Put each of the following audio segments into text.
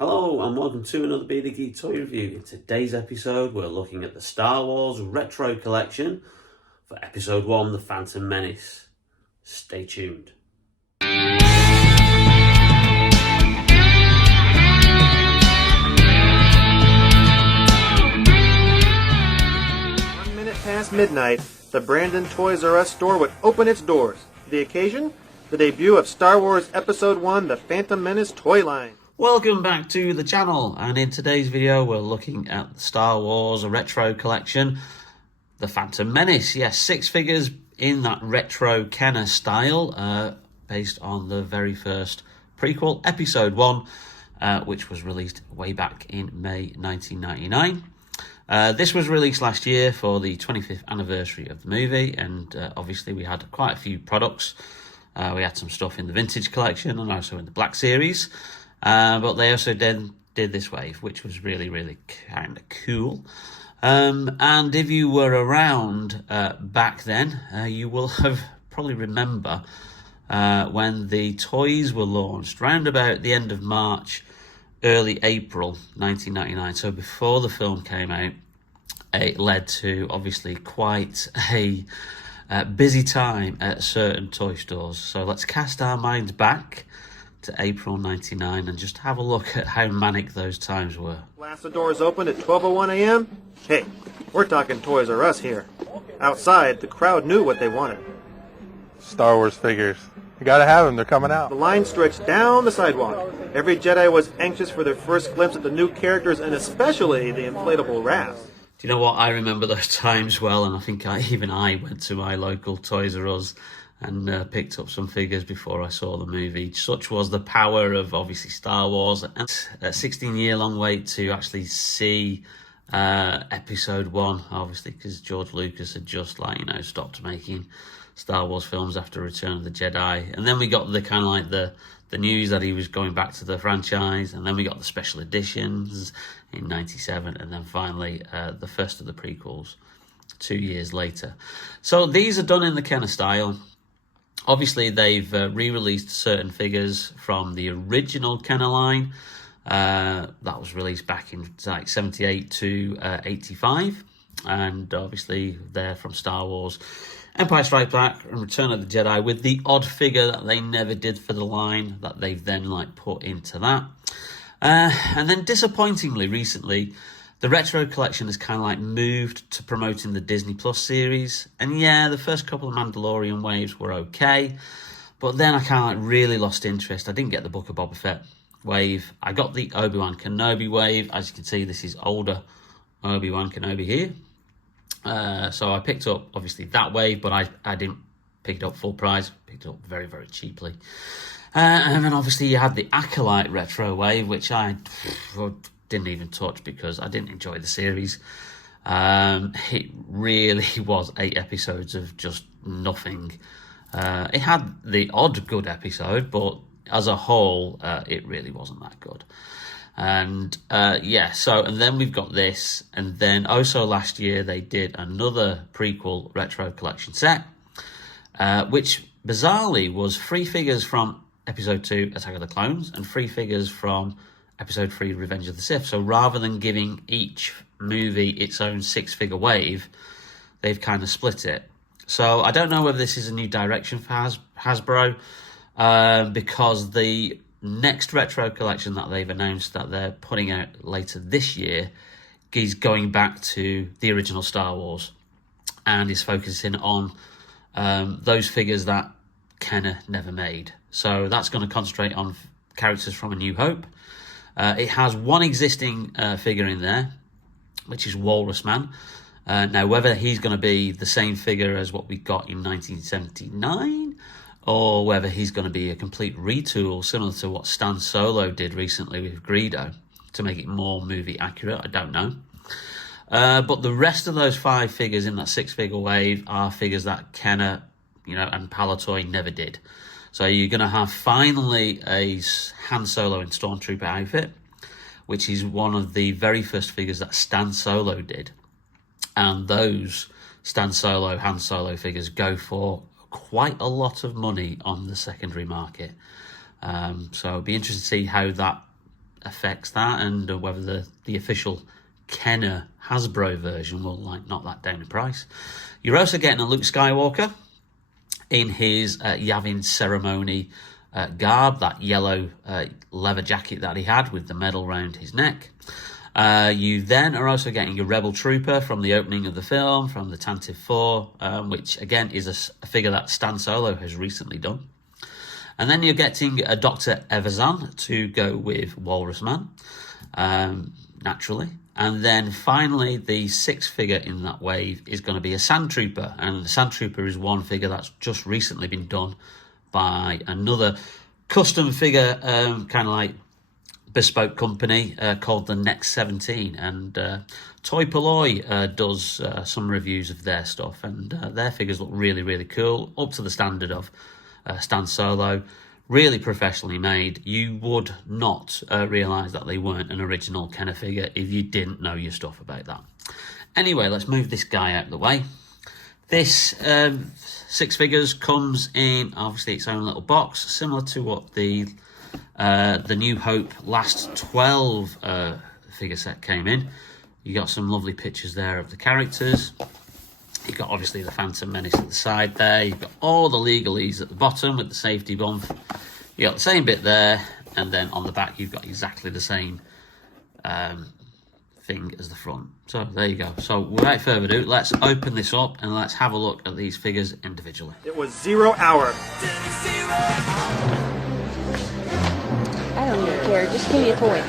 Hello and welcome to another Bearded Geek Toy Review. In today's episode we're looking at the Star Wars Retro Collection for Episode 1, The Phantom Menace. Stay tuned. 1 minute past midnight, the Brandon Toys R Us store would open its doors. The occasion? The debut of Star Wars Episode 1, The Phantom Menace toy line. Welcome back to the channel, and in today's video we're looking at the Star Wars Retro Collection, The Phantom Menace. Yes, 6 figures in that retro Kenner style, based on the very first prequel, Episode 1, which was released way back in May 1999. This was released last year for the 25th anniversary of the movie, and obviously we had quite a few products. We had some stuff in the Vintage Collection and also in the Black Series. But they also did this wave, which was really kind of cool. And if you were around back then, you will have probably remember when the toys were launched, round about the end of March, early April 1999. So before the film came out, it led to obviously quite a busy time at certain toy stores. So let's cast our minds back to April 99 and just have a look at how manic those times were. Blast the doors open at 12:01 a.m. Hey, we're talking Toys R Us here. Outside, the crowd knew what they wanted. Star Wars figures. You gotta have them, they're coming out. The line stretched down the sidewalk. Every Jedi was anxious for their first glimpse at the new characters and especially the inflatable rafts. Do you know what? I remember those times well, and I think even I went to my local Toys R Us and picked up some figures before I saw the movie. Such was the power of obviously Star Wars, and a 16-year-long wait to actually see Episode 1, obviously, because George Lucas had just stopped making Star Wars films after Return of the Jedi. And then we got the kind of like the news that he was going back to the franchise, and then we got the special editions in 97, and then finally the first of the prequels 2 years later. So these are done in the Kenner style. Obviously, they've re-released certain figures from the original Kenner line. That was released back in 78 to 85. And obviously, they're from Star Wars, Empire Strikes Back, and Return of the Jedi, with the odd figure that they never did for the line that they've then put into that. And then disappointingly, recently, the Retro Collection has kind of moved to promoting the Disney Plus series. And yeah, the first couple of Mandalorian waves were okay, but then I kind of really lost interest. I didn't get the Book of Boba Fett wave. I got the Obi-Wan Kenobi wave. As you can see, this is older Obi-Wan Kenobi here. So I picked up, obviously, that wave, but I didn't pick it up full price. Picked it up very very and then obviously you had the Acolyte Retro wave, which I didn't even touch because I didn't enjoy the series. It really was 8 episodes of just nothing. It had the odd good episode, but as a whole, it really wasn't that good. And and then we've got this, and then also last year they did another prequel Retro Collection set, which bizarrely was 3 figures from Episode 2, Attack of the Clones, and 3 figures from Episode 3, Revenge of the Sith. So rather than giving each movie its own 6-figure wave, they've kind of split it. So I don't know whether this is a new direction for Hasbro, because the next Retro Collection that they've announced that they're putting out later this year is going back to the original Star Wars and is focusing on those figures that Kenner never made. So that's going to concentrate on characters from A New Hope. It has one existing figure in there, which is Walrus Man. Now, whether he's going to be the same figure as what we got in 1979, or whether he's going to be a complete retool, similar to what Stan Solo did recently with Greedo, to make it more movie accurate, I don't know. But the rest of those 5 figures in that 6-figure wave are figures that Kenner, and Palitoy never did. So you're going to have finally a Han Solo in Stormtrooper outfit, which is one of the very first figures that Stan Solo did. And those Stan Solo, Han Solo figures go for quite a lot of money on the secondary market. So it'll be interesting to see how that affects that, and whether the official Kenner Hasbro version will knock that down in price. You're also getting a Luke Skywalker in his Yavin ceremony garb, that yellow leather jacket that he had with the medal round his neck. You then are also getting your Rebel Trooper from the opening of the film, from the Tantive 4, which again is a figure that Stan Solo has recently done. And then you're getting a Dr. Evazan to go with Walrus Man, naturally. And then finally, the sixth figure in that wave is going to be a Sand Trooper. And the Sand Trooper is one figure that's just recently been done by another custom figure, kind of like bespoke company called the Next 17. And Toy Polloi does some reviews of their stuff. And their figures look really, really cool, up to the standard of Stan Solo. Really professionally made. You would not realise that they weren't an original Kenner figure if you didn't know your stuff about that. Anyway, let's move this guy out of the way. This six figures comes in obviously its own little box, similar to what the New Hope last 12 figure set came in. You got some lovely pictures there of the characters. You've got obviously the Phantom Menace at the side there. You've got all the legalese at the bottom with the safety bump. You got the same bit there, and then on the back you've got exactly the same thing as the front. So there you go. So without further ado, let's open this up and let's have a look at these figures individually. It was 0 hour. I don't even care. Just give me a toy.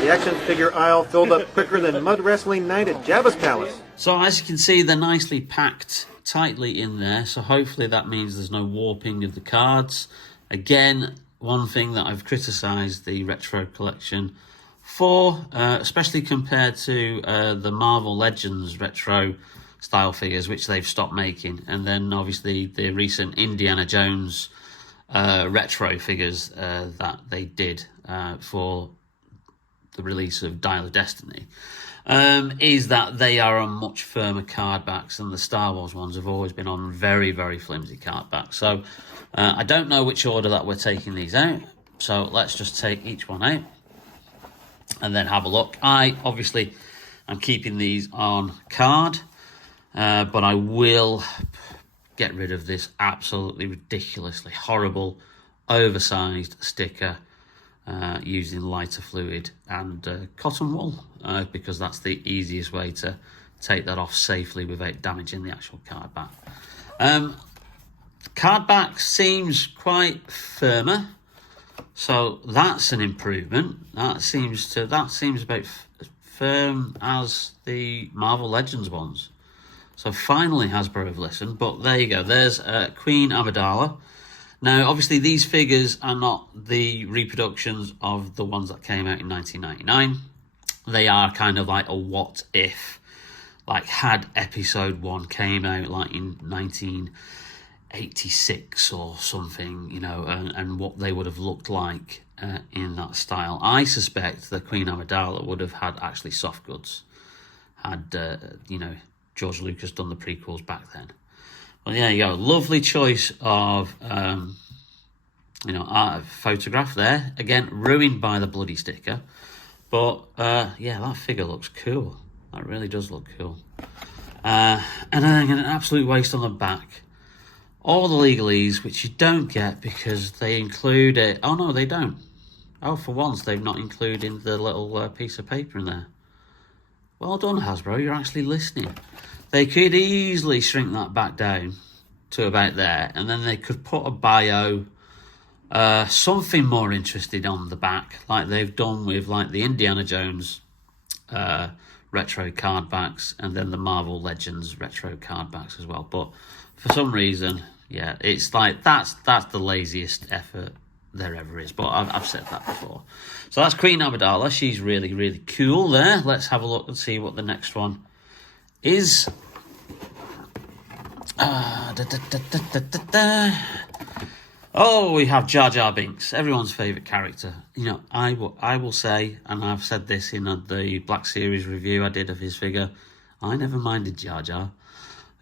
The action figure aisle filled up quicker than mud wrestling night at Jabba's palace. So as you can see, they're nicely packed tightly in there. So hopefully that means there's no warping of the cards. Again, one thing that I've criticised the retro collection for, especially compared to the Marvel Legends retro style figures, which they've stopped making. And then obviously the recent Indiana Jones retro figures that they did for the release of Dial of Destiny, is that they are on much firmer card backs, and the Star Wars ones have always been on very, very flimsy card backs. So I don't know which order that we're taking these out, so let's just take each one out and then have a look. I obviously am keeping these on card, but I will get rid of this absolutely ridiculously horrible oversized sticker using lighter fluid and cotton wool, because that's the easiest way to take that off safely without damaging the actual card back. Card back seems quite firmer, so that's an improvement. That seems about firm as the Marvel Legends ones. So finally Hasbro have listened, but there you go. There's Queen Amidala. Now, obviously, these figures are not the reproductions of the ones that came out in 1999. They are kind of like a what if, like had episode 1 came out like in 1986 or something, you know, and what they would have looked like in that style. I suspect that Queen Amidala would have had actually soft goods, had, you know, George Lucas done the prequels back then. Well, there you go. Lovely choice of, you know, photograph there. Again, ruined by the bloody sticker. But, yeah, that figure looks cool. That really does look cool. And then an absolute waste on the back. All the legalese, which you don't get because they include it. Oh, no, they don't. Oh, for once, they've not included the little piece of paper in there. Well done, Hasbro. You're actually listening. They could easily shrink that back down to about there, and then they could put a bio, something more interesting on the back, like they've done with like the Indiana Jones retro card backs, and then the Marvel Legends retro card backs as well. But for some reason, yeah, it's like that's the laziest effort there ever is. But I've said that before. So that's Queen Amidala. She's really, really cool there. Let's have a look and see what the next one is. Oh, we have Jar Jar Binks, everyone's favourite character. You know, I will say, and I've said this in the Black Series review I did of his figure, I never minded Jar Jar.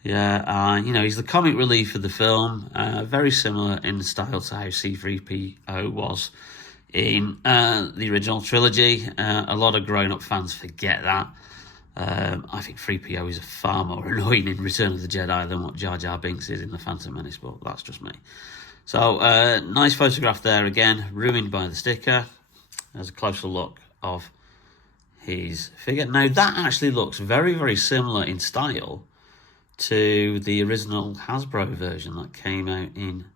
Yeah, you know, he's the comic relief of the film, very similar in style to how C-3PO was in the original trilogy. A lot of grown-up fans forget that. I think 3PO is far more annoying in Return of the Jedi than what Jar Jar Binks is in The Phantom Menace, but that's just me. So, nice photograph there again, ruined by the sticker. There's a closer look of his figure. Now, that actually looks very, very similar in style to the original Hasbro version that came out in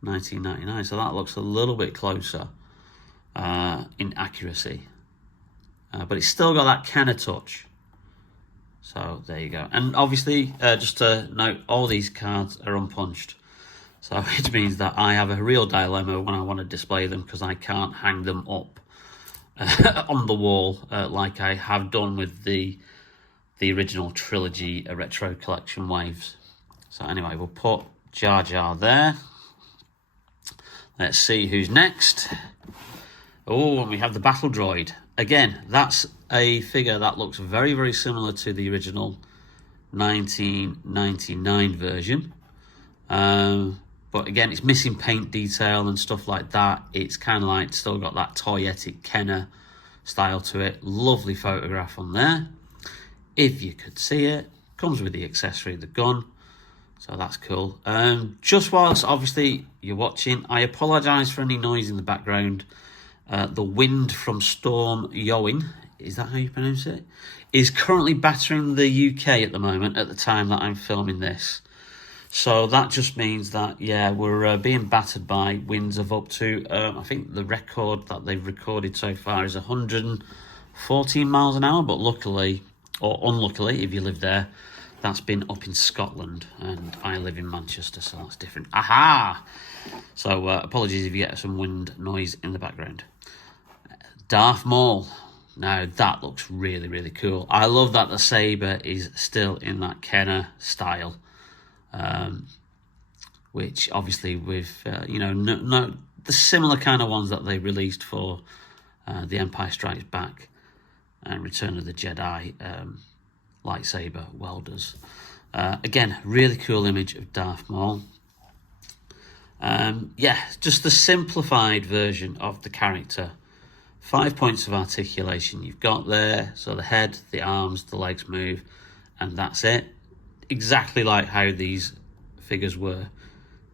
1999. So that looks a little bit closer in accuracy. But it's still got that Kenner touch. So there you go. And obviously, just to note, all these cards are unpunched. So it means that I have a real dilemma when I want to display them, because I can't hang them up on the wall like I have done with the original trilogy retro collection waves. So anyway, we'll put Jar Jar there. Let's see who's next. Oh, and we have the Battle Droid. Again, that's a figure that looks very, very similar to the original 1999 version. But again, it's missing paint detail and stuff like that. It's kind of like still got that toyetic Kenner style to it. Lovely photograph on there. If you could see it. Comes with the accessory, the gun. So that's cool. Just whilst obviously you're watching, I apologise for any noise in the background. The wind from Storm Yoin, is that how you pronounce it? Is currently battering the UK at the moment at the time that I'm filming this. So that just means that, yeah, we're being battered by winds of up to, I think the record that they've recorded so far is 114 miles an hour. But luckily, or unluckily, if you live there, that's been up in Scotland. And I live in Manchester, so that's different. Aha! So apologies if you get some wind noise in the background. Darth Maul. Now, that looks really, really cool. I love that the saber is still in that Kenner style. Which obviously with the similar kind of ones that they released for The Empire Strikes Back and Return of the Jedi lightsaber welders. Again, really cool image of Darth Maul. Just the simplified version of the character. 5 points of articulation you've got there. So the head, the arms, the legs move, and that's it. Exactly like how these figures were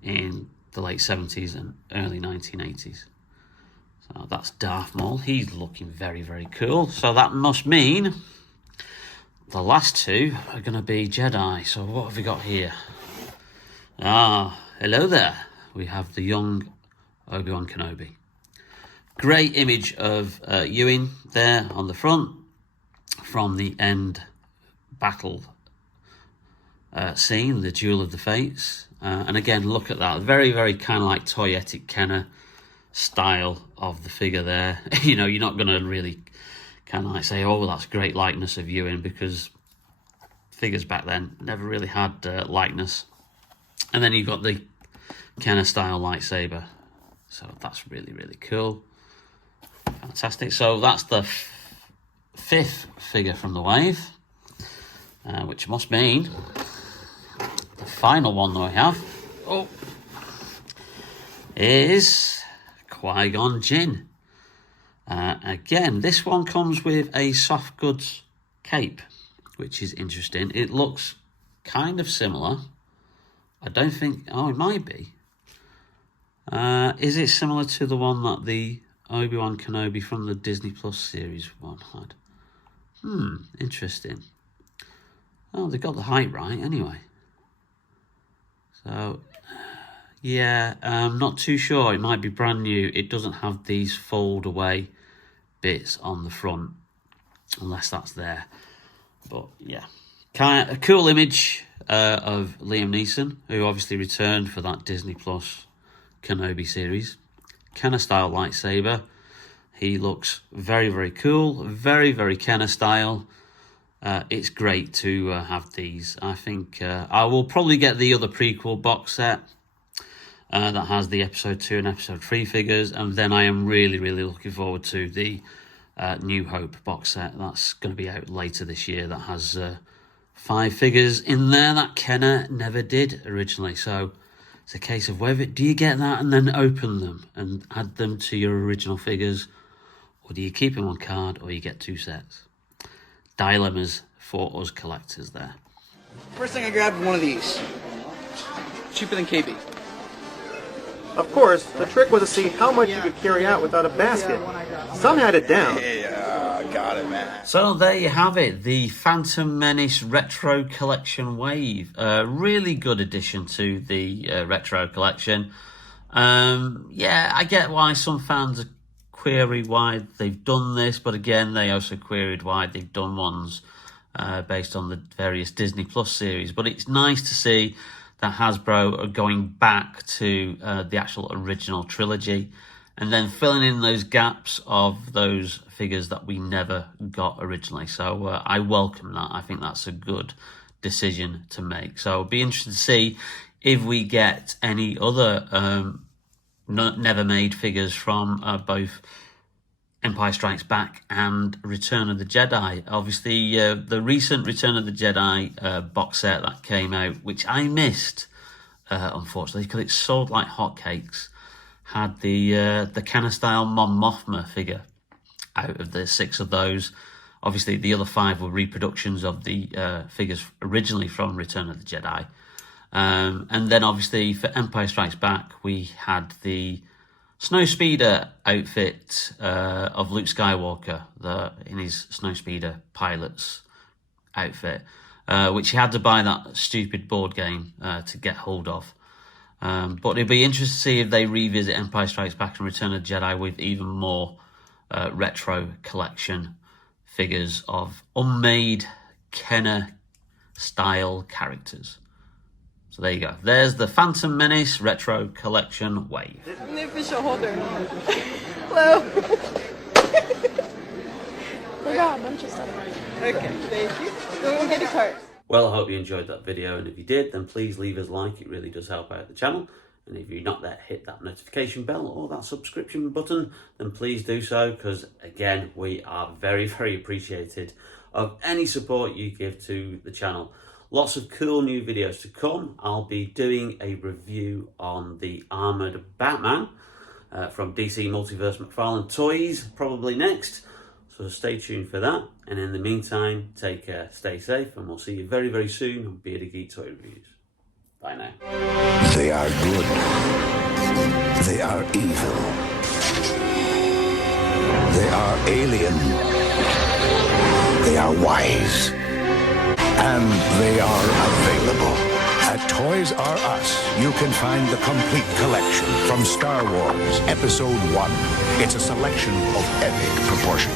in the late 70s and early 1980s. So that's Darth Maul. He's looking very, very cool. So that must mean the last two are going to be Jedi. So what have we got here? Hello there. We have the young Obi-Wan Kenobi. Great image of Ewan there on the front from the end battle scene, the Duel of the Fates. And again, look at that. Very, very kind of like toyetic Kenner style of the figure there. You're not going to really kind of like say, oh, that's great likeness of Ewan, because figures back then never really had likeness. And then you've got the Kenner style lightsaber. So that's really, really cool. Fantastic. So that's the fifth figure from the wave, which must mean the final one that we have is Qui-Gon Jinn. Again, this one comes with a soft goods cape, which is interesting. It looks kind of similar. I don't think... Oh, it might be. Is it similar to the one that the Obi-Wan Kenobi from the Disney Plus series one had? Interesting. Oh, they got the height right anyway. So, yeah, I'm not too sure. It might be brand new. It doesn't have these fold away bits on the front, unless that's there. But yeah, kind of a cool image of Liam Neeson, who obviously returned for that Disney Plus Kenobi series. Kenner style lightsaber. He looks very, very cool. Very, very Kenner style. It's great to have these. I think I will probably get the other prequel box set that has the episode 2 and episode 3 figures, and then I am really, really looking forward to the New Hope box set that's going to be out later this year, that has 5 figures in there that Kenner never did originally. So It's a case of whether do you get that and then open them and add them to your original figures, or do you keep them on card, or you get 2 sets? Dilemmas for us collectors there. First thing I grabbed, one of these. Cheaper than KB. Of course, the trick was to see how much you could carry out without a basket. Some had it down. Yeah, got it, man. So there you have it, the Phantom Menace Retro Collection Wave. A really good addition to the Retro Collection. Yeah, I get why some fans query why they've done this, but again, they also queried why they've done ones based on the various Disney Plus series. But it's nice to see that Hasbro are going back to the actual original trilogy and then filling in those gaps of those figures that we never got originally. So I welcome that. I think that's a good decision to make. So it'll be interesting to see if we get any other never made figures from both Empire Strikes Back and Return of the Jedi. Obviously, the recent Return of the Jedi box set that came out, which I missed, unfortunately, because it sold like hotcakes, had the Kenner-style Mon Mothma figure out of the 6 of those. Obviously, the other 5 were reproductions of the figures originally from Return of the Jedi. And then, obviously, for Empire Strikes Back, we had the Snowspeeder outfit of Luke Skywalker in his Snowspeeder pilot's outfit, which he had to buy that stupid board game to get hold of. But it'd be interesting to see if they revisit Empire Strikes Back and Return of the Jedi with even more retro collection figures of unmade Kenner-style characters. So there you go. There's the Phantom Menace Retro Collection Wave. I'm the official holder. Hello. We got a bunch of stuff. Okay, thank you. We'll get a cart. Well, I hope you enjoyed that video, and if you did, then please leave us a like. It really does help out the channel. And if you're not there, hit that notification bell or that subscription button, then please do so, because again, we are very, very appreciated of any support you give to the channel. Lots of cool new videos to come. I'll be doing a review on the Armoured Batman from DC Multiverse McFarlane Toys, probably next. So stay tuned for that. And in the meantime, take care, stay safe, and we'll see you very, very soon on Bearded Geek Toy Reviews. Bye now. They are good. They are evil. They are alien. They are wise. And they are available. At Toys R Us, you can find the complete collection from Star Wars Episode 1. It's a selection of epic proportions.